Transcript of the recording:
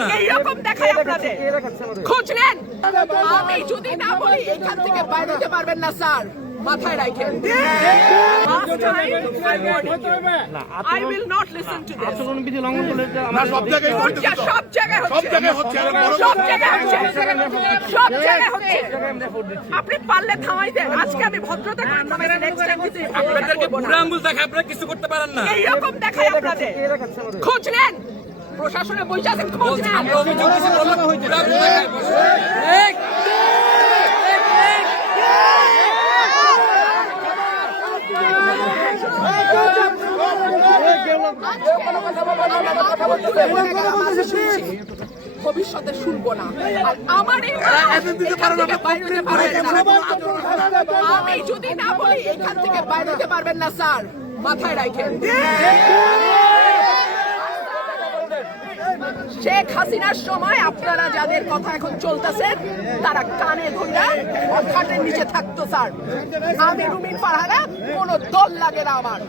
না। এইরকম দেখায় আপনাদের খোঁজ নেন। আমি যদি না বলি এখান থেকে বাইরে যেতে পারবেন না স্যার, মাথায় রাখেন। I will not listen to this. আচরণবিধি লঙ্ঘন করলে সব জায়গায় হচ্ছে, সব জায়গায় হচ্ছে, সব জায়গায় হচ্ছে। আপনি পারলে থামাই দেন। আজকে আমি ভদ্রতা করে থামাইছি, নেক্সট টাইম দিতে আপনাদেরকে বুড়া আঙ্গুল দেখায় আপনারা কিছু করতে পারেন না। এইরকম দেখায় আপনাদের খোঁজ নেন। প্রশাসনে বসে আছেন, খোঁজ নেন। আমরা অভিযোগ দিছি বুড়া আঙ্গুল দেখায়। ভবিষ্যতে শুনবো না। আর আমার আমি যদি না বলি এখান থেকে বাইরে যেতে পারবেন না স্যার, মাথায় রাখেন। শেখ হাসিনার সময় আপনারা যাদের কথা এখন চলতেছেন তারা কানে ধরে খাটের নিচে থাকতো স্যার। আমি রুমিন ফারহানা, কোনো দল লাগে না আমার।